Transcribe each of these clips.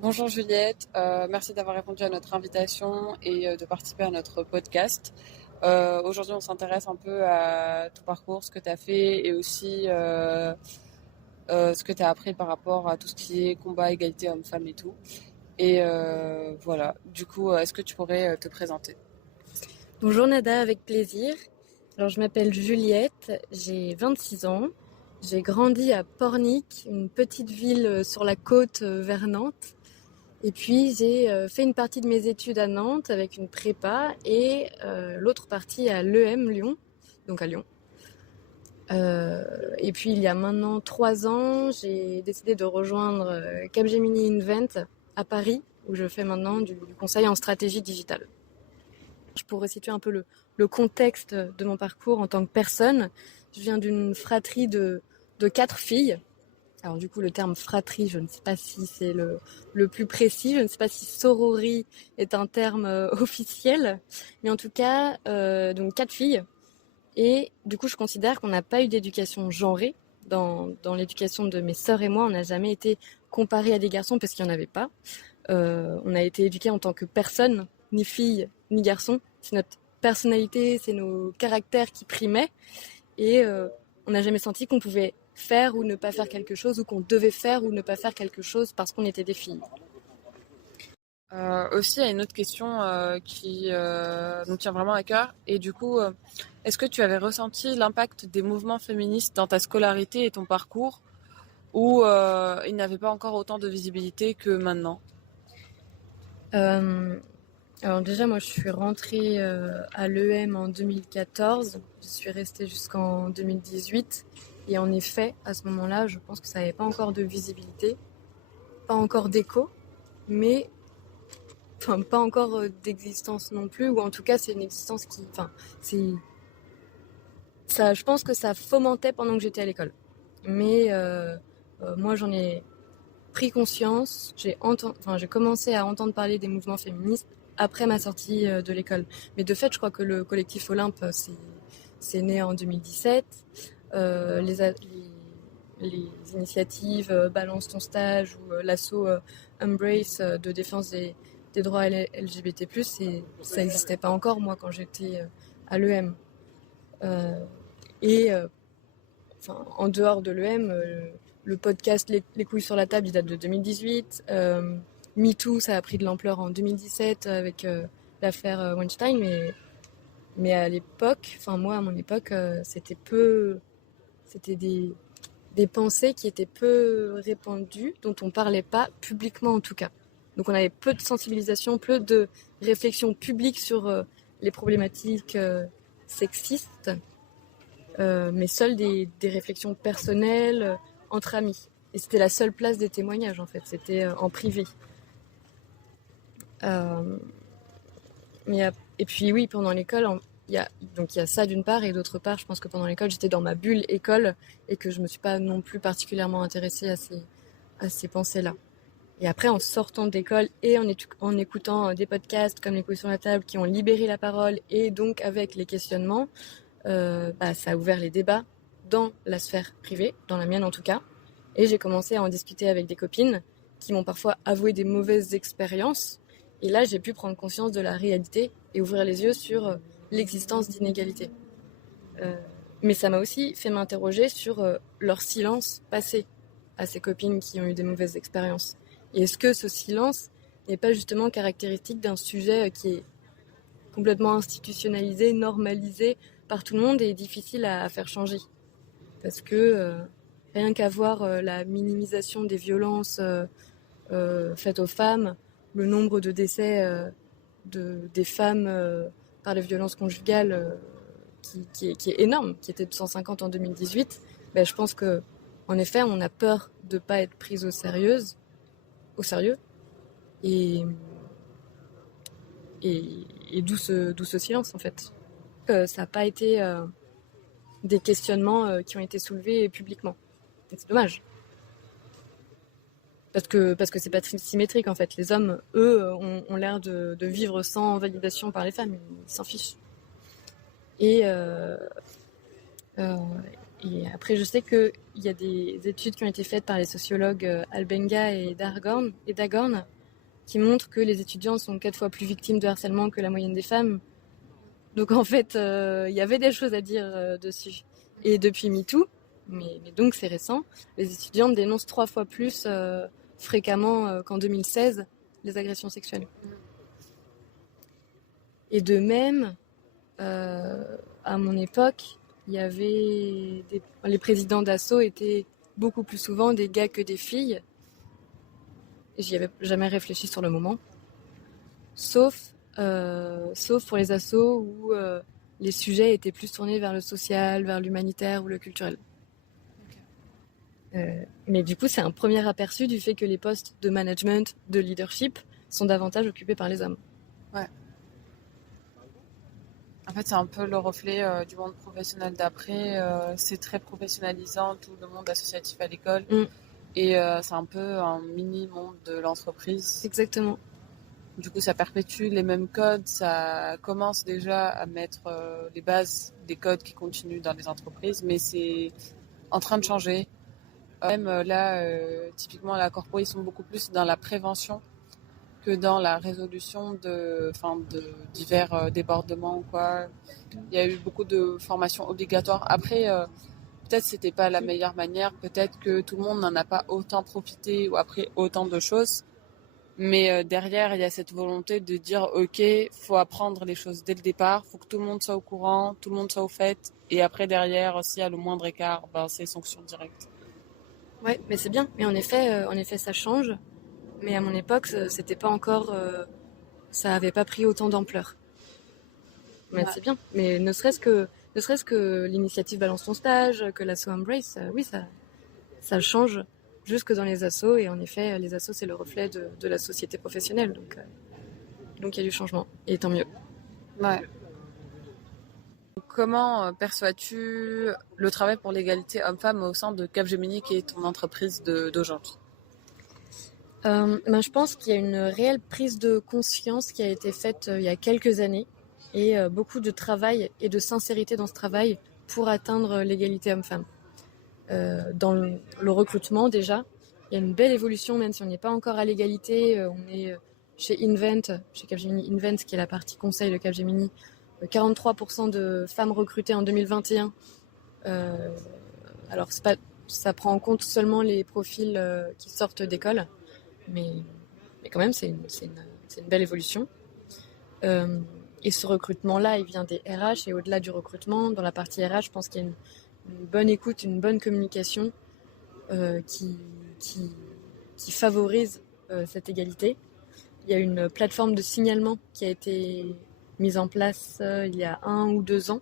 Bonjour Juliette, merci d'avoir répondu à notre invitation et de participer à notre podcast. Aujourd'hui, on s'intéresse un peu à ton parcours, ce que tu as fait et aussi ce que tu as appris par rapport à tout ce qui est combat, égalité homme-femme et tout. Et voilà, du coup, est-ce que tu pourrais te présenter? Bonjour Nada, avec plaisir. Alors je m'appelle Juliette, j'ai 26 ans. J'ai grandi à Pornic, une petite ville sur la côte vers Nantes. Et puis j'ai fait une partie de mes études à Nantes avec une prépa et l'autre partie à l'EM Lyon, donc à Lyon. Et puis il y a maintenant 3 ans, j'ai décidé de rejoindre Capgemini Invent à Paris, où je fais maintenant du conseil en stratégie digitale. Pour resituer un peu le contexte de mon parcours en tant que personne, je viens d'une fratrie de 4 filles. Alors du coup, le terme fratrie, je ne sais pas si c'est le plus précis, je ne sais pas si sororité est un terme officiel, mais en tout cas, donc 4 filles. Et du coup, je considère qu'on n'a pas eu d'éducation genrée. Dans l'éducation de mes sœurs et moi, on n'a jamais été comparés à des garçons parce qu'il n'y en avait pas. On a été éduqués en tant que personne, ni fille, ni garçon. C'est notre personnalité, c'est nos caractères qui primaient. Et on n'a jamais senti qu'on pouvait faire ou ne pas faire quelque chose, ou qu'on devait faire ou ne pas faire quelque chose parce qu'on était des filles. Aussi, il y a une autre question qui nous tient vraiment à cœur. Et du coup, est-ce que tu avais ressenti l'impact des mouvements féministes dans ta scolarité et ton parcours, ou ils n'avaient pas encore autant de visibilité que maintenant? Euh, alors déjà, moi, je suis rentrée à l'EM en 2014. Je suis restée jusqu'en 2018. Et en effet, à ce moment-là, je pense que ça n'avait pas encore de visibilité, pas encore d'écho, mais enfin pas encore d'existence non plus, ou en tout cas c'est une existence qui, enfin c'est ça, je pense que ça fomentait pendant que j'étais à l'école. Mais moi j'en ai pris conscience, j'ai commencé à entendre parler des mouvements féministes après ma sortie de l'école. Mais de fait, je crois que le collectif Olympe c'est né en 2017. Les initiatives Balance ton stage ou l'assaut Embrace de défense des droits LGBT+, ça n'existait pas encore, moi, quand j'étais à l'EM. Euh, et en dehors de l'EM, le podcast les couilles sur la table, il date de 2018. MeToo, ça a pris de l'ampleur en 2017 avec l'affaire Weinstein, mais à l'époque, enfin moi à mon époque, c'était des pensées qui étaient peu répandues, dont on parlait pas publiquement en tout cas. Donc on avait peu de sensibilisation, peu de réflexion publique sur les problématiques sexistes, mais seules des réflexions personnelles entre amis. Et c'était la seule place des témoignages en fait, c'était en privé. Euh, et puis oui, pendant l'école, donc il y a ça d'une part, et d'autre part, je pense que pendant l'école, j'étais dans ma bulle école et que je me suis pas non plus particulièrement intéressée à ces pensées-là. Et après, en sortant d'école et en écoutant des podcasts comme Les couilles sur la table qui ont libéré la parole, et donc avec les questionnements, ça a ouvert les débats dans la sphère privée, dans la mienne en tout cas. Et j'ai commencé à en discuter avec des copines qui m'ont parfois avoué des mauvaises expériences. Et là, j'ai pu prendre conscience de la réalité et ouvrir les yeux sur l'existence d'inégalités. Euh, mais ça m'a aussi fait m'interroger sur leur silence passé à ces copines qui ont eu des mauvaises expériences. Et est-ce que ce silence n'est pas justement caractéristique d'un sujet qui est complètement institutionnalisé, normalisé par tout le monde et difficile à faire changer? Parce que rien qu'à voir la minimisation des violences faites aux femmes, le nombre de décès des femmes par les violences conjugales qui est énorme, qui était de 150 en 2018, ben, je pense que en effet, on a peur de ne pas être prise au sérieux, et, et d'où ce silence en fait. Ça n'a pas été des questionnements qui ont été soulevés publiquement. Et c'est dommage. Parce que c'est pas symétrique en fait. Les hommes, eux, ont l'air de vivre sans validation par les femmes. Ils s'en fichent. Et, euh, Et après, je sais qu'il y a des études qui ont été faites par les sociologues Albenga et Dagorn qui montrent que les étudiants sont 4 fois plus victimes de harcèlement que la moyenne des femmes. Donc en fait, il y avait des choses à dire dessus. Et depuis MeToo, mais donc c'est récent, les étudiantes dénoncent 3 fois plus fréquemment qu'en 2016 les agressions sexuelles. Et de même, à mon époque, il y avait les présidents d'asso étaient beaucoup plus souvent des gars que des filles. Et j'y avais jamais réfléchi sur le moment. Sauf pour les assos où les sujets étaient plus tournés vers le social, vers l'humanitaire ou le culturel. Mais du coup, c'est un premier aperçu du fait que les postes de management, de leadership, sont davantage occupés par les hommes. Ouais. En fait, c'est un peu le reflet du monde professionnel d'après. C'est très professionnalisant, tout le monde associatif à l'école. Et c'est un peu un mini-monde de l'entreprise. Exactement. Du coup, ça perpétue les mêmes codes. Ça commence déjà à mettre les bases des codes qui continuent dans les entreprises. Mais c'est en train de changer. Même là, typiquement, à la corpo, ils sont beaucoup plus dans la prévention que dans la résolution de divers débordements, quoi. Il y a eu beaucoup de formations obligatoires. Après, peut-être c'était pas la meilleure manière. Peut-être que tout le monde n'en a pas autant profité ou appris autant de choses. Mais derrière, il y a cette volonté de dire, OK, faut apprendre les choses dès le départ. Faut que tout le monde soit au courant, tout le monde soit au fait. Et après, derrière, s'il y a le moindre écart, c'est sanction directe. Ouais, mais c'est bien. Mais en effet, ça change. Mais à mon époque, c'était pas encore, ça avait pas pris autant d'ampleur. Mais c'est bien. Mais ne serait-ce que l'initiative Balance ton stage, que l'asso Embrace, oui, ça change jusque dans les assos. Et en effet, les assos, c'est le reflet de la société professionnelle. Donc il y a du changement. Et tant mieux. Ouais. Comment perçois-tu le travail pour l'égalité homme-femme au sein de Capgemini, qui est ton entreprise d'aujourd'hui? Je pense qu'il y a une réelle prise de conscience qui a été faite il y a quelques années et beaucoup de travail et de sincérité dans ce travail pour atteindre l'égalité homme-femme. Dans le recrutement déjà, il y a une belle évolution, même si on n'est pas encore à l'égalité. On est chez Invent, chez Capgemini Invent, qui est la partie conseil de Capgemini, 43% de femmes recrutées en 2021. Alors ça prend en compte seulement les profils qui sortent d'école. Mais quand même, c'est une belle évolution. Et ce recrutement-là, il vient des RH. Et au-delà du recrutement, dans la partie RH, je pense qu'il y a une bonne écoute, une bonne communication qui favorise cette égalité. Il y a une plateforme de signalement qui a été mise en place il y a 1 ou 2 ans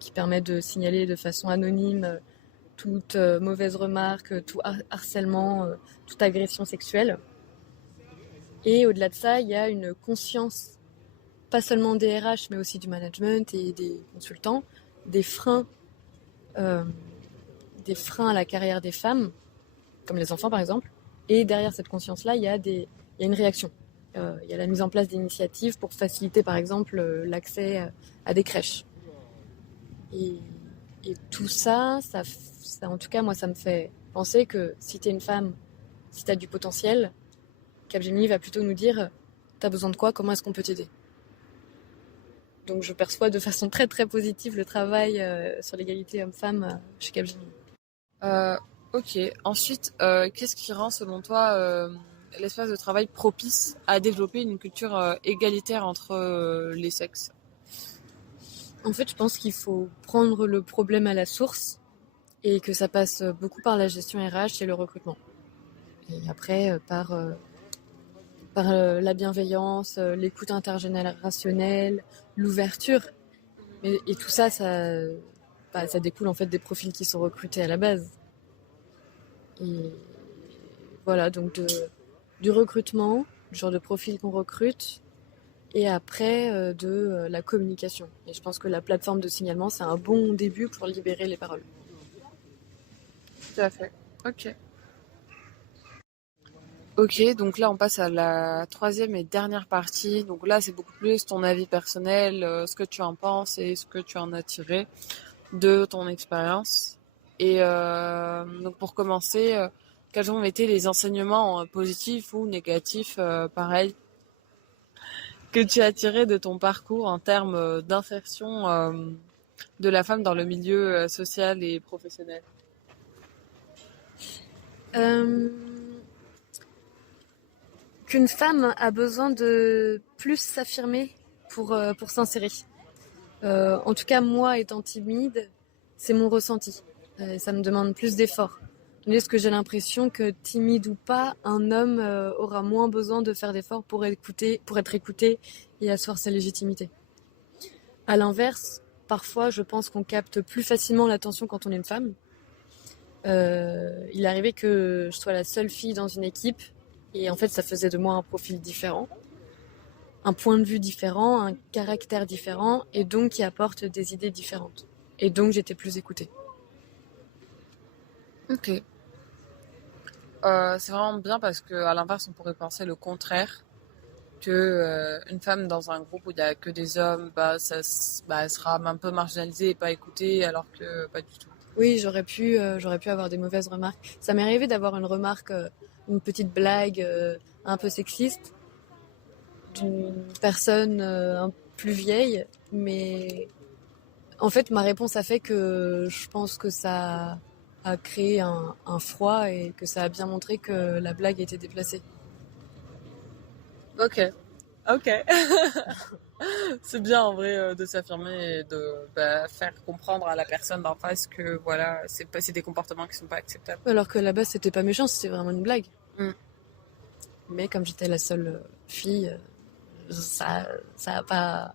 qui permet de signaler de façon anonyme toute mauvaise remarque, tout harcèlement, toute agression sexuelle. Et au-delà de ça, il y a une conscience, pas seulement des RH, mais aussi du management et des consultants, des freins à la carrière des femmes, comme les enfants par exemple. Et derrière cette conscience-là, il y a une réaction. Il y a la mise en place d'initiatives pour faciliter par exemple l'accès à des crèches. Et tout ça, en tout cas, moi, ça me fait penser que si tu es une femme, si tu as du potentiel, Capgemini va plutôt nous dire « T'as besoin de quoi ? Comment est-ce qu'on peut t'aider ?» Donc je perçois de façon très très positive le travail sur l'égalité homme-femme chez Capgemini. Ok. Ensuite, qu'est-ce qui rend selon toi l'espace de travail propice à développer une culture égalitaire entre les sexes ? En fait, je pense qu'il faut prendre le problème à la source et que ça passe beaucoup par la gestion RH et le recrutement. Et après, par la bienveillance, l'écoute intergénérationnelle, l'ouverture. Et tout ça, ça découle en fait des profils qui sont recrutés à la base. Et voilà, donc du recrutement, du genre de profil qu'on recrute, et après de la communication. Et je pense que la plateforme de signalement, c'est un bon début pour libérer les paroles. Tout à fait. Ok, donc là on passe à la 3e et dernière partie. Donc là c'est beaucoup plus ton avis personnel, ce que tu en penses et ce que tu en as tiré de ton expérience. Et donc pour commencer, quels ont été les enseignements positifs ou négatifs, pareil, que tu as tirés de ton parcours en termes d'insertion de la femme dans le milieu social et professionnel? Euh, Qu'une femme a besoin de plus s'affirmer pour s'insérer. En tout cas, moi, étant timide, c'est mon ressenti. Ça me demande plus d'efforts. Est-ce que j'ai l'impression que timide ou pas, un homme aura moins besoin de faire d'efforts pour être écouté et asseoir sa légitimité. À l'inverse, parfois, je pense qu'on capte plus facilement l'attention quand on est une femme. Il est arrivé que je sois la seule fille dans une équipe et en fait, ça faisait de moi un profil différent, un point de vue différent, un caractère différent et donc qui apporte des idées différentes. Et donc, j'étais plus écoutée. Ok. C'est vraiment bien parce qu'à l'inverse, on pourrait penser le contraire, que une femme dans un groupe où il n'y a que des hommes, elle sera un peu marginalisée et pas écoutée, alors que pas du tout. Oui, j'aurais pu avoir des mauvaises remarques. Ça m'est arrivé d'avoir une remarque, une petite blague un peu sexiste d'une personne un plus vieille, mais en fait, ma réponse a fait que je pense que ça a créé un froid et que ça a bien montré que la blague était déplacée. Ok. Ok. C'est bien en vrai de s'affirmer et de faire comprendre à la personne d'en face que voilà, c'est des comportements qui sont pas acceptables. Alors que là-bas, c'était pas méchant, c'était vraiment une blague. Mm. Mais comme j'étais la seule fille, ça a pas,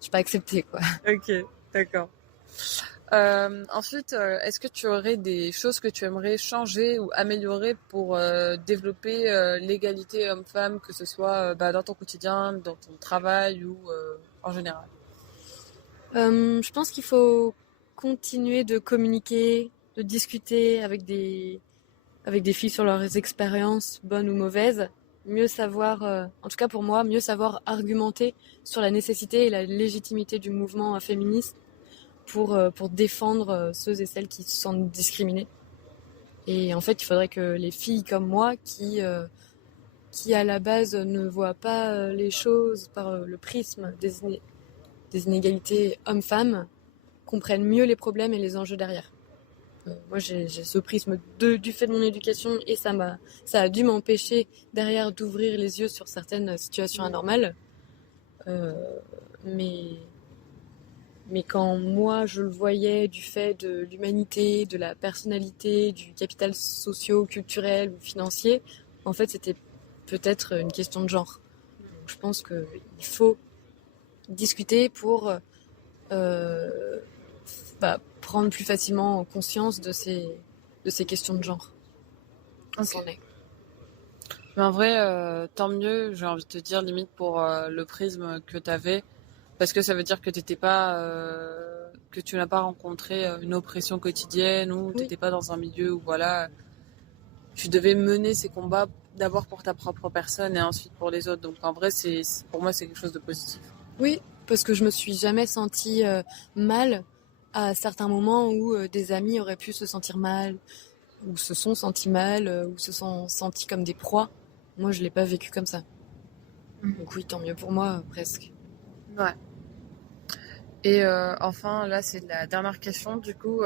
j'ai pas accepté quoi. Ok, d'accord. Ensuite, est-ce que tu aurais des choses que tu aimerais changer ou améliorer pour développer l'égalité homme-femme, que ce soit dans ton quotidien, dans ton travail ou en général? Je pense qu'il faut continuer de communiquer, de discuter avec des filles sur leurs expériences, bonnes ou mauvaises. Mieux savoir, en tout cas pour moi, mieux savoir argumenter sur la nécessité et la légitimité du mouvement féministe pour défendre ceux et celles qui se sentent discriminés. Et en fait, il faudrait que les filles comme moi, qui à la base ne voient pas les choses par le prisme des inégalités hommes-femmes, comprennent mieux les problèmes et les enjeux derrière. Moi, j'ai ce prisme du fait de mon éducation et ça a dû m'empêcher derrière d'ouvrir les yeux sur certaines situations anormales. Euh, mais, mais quand moi je le voyais du fait de l'humanité, de la personnalité, du capital socio-culturel ou financier, en fait, c'était peut-être une question de genre. Donc, je pense qu'il faut discuter pour euh, prendre plus facilement conscience de ces questions de genre. Ok. Mais en vrai, tant mieux, j'ai envie de te dire, limite pour le prisme que tu avais, parce que ça veut dire que t'étais pas, que tu n'as pas rencontré une oppression quotidienne ou Oui, t'étais pas dans un milieu où voilà, tu devais mener ces combats d'abord pour ta propre personne et ensuite pour les autres. Donc en vrai, pour moi, c'est quelque chose de positif. oui, parce que je me suis jamais sentie mal à certains moments où des amis auraient pu se sentir mal, ou se sont sentis mal, ou se sont sentis comme des proies. Moi, je l'ai pas vécu comme ça. Donc oui, tant mieux pour moi, presque. Ouais. Et enfin, là, c'est la dernière question. Du coup,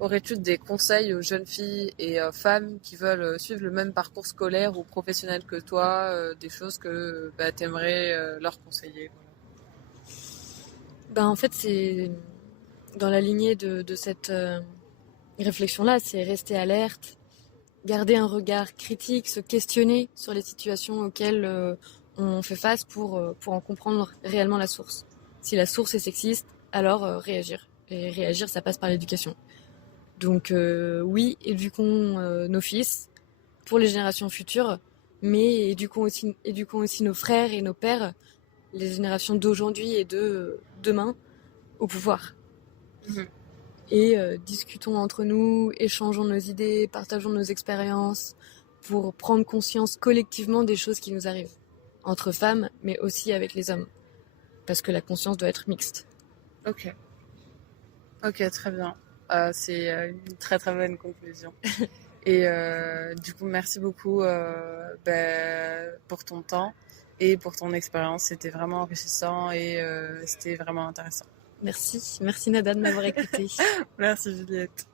aurais-tu des conseils aux jeunes filles et femmes qui veulent suivre le même parcours scolaire ou professionnel que toi, des choses que tu aimerais leur conseiller? Ben, en fait, c'est dans la lignée de cette réflexion-là, c'est rester alerte, garder un regard critique, se questionner sur les situations auxquelles on fait face pour en comprendre réellement la source. Si la source est sexiste, alors réagir. Et réagir, ça passe par l'éducation. Donc oui, éduquons nos fils pour les générations futures, mais éduquons aussi nos frères et nos pères, les générations d'aujourd'hui et de demain, au pouvoir. Mhm. Et discutons entre nous, échangeons nos idées, partageons nos expériences pour prendre conscience collectivement des choses qui nous arrivent, entre femmes, mais aussi avec les hommes, parce que la conscience doit être mixte. Ok. Ok, très bien. C'est une très très bonne conclusion. Et du coup, merci beaucoup pour ton temps et pour ton expérience. C'était vraiment enrichissant et c'était vraiment intéressant. Merci Nada de m'avoir écoutée. Merci Juliette.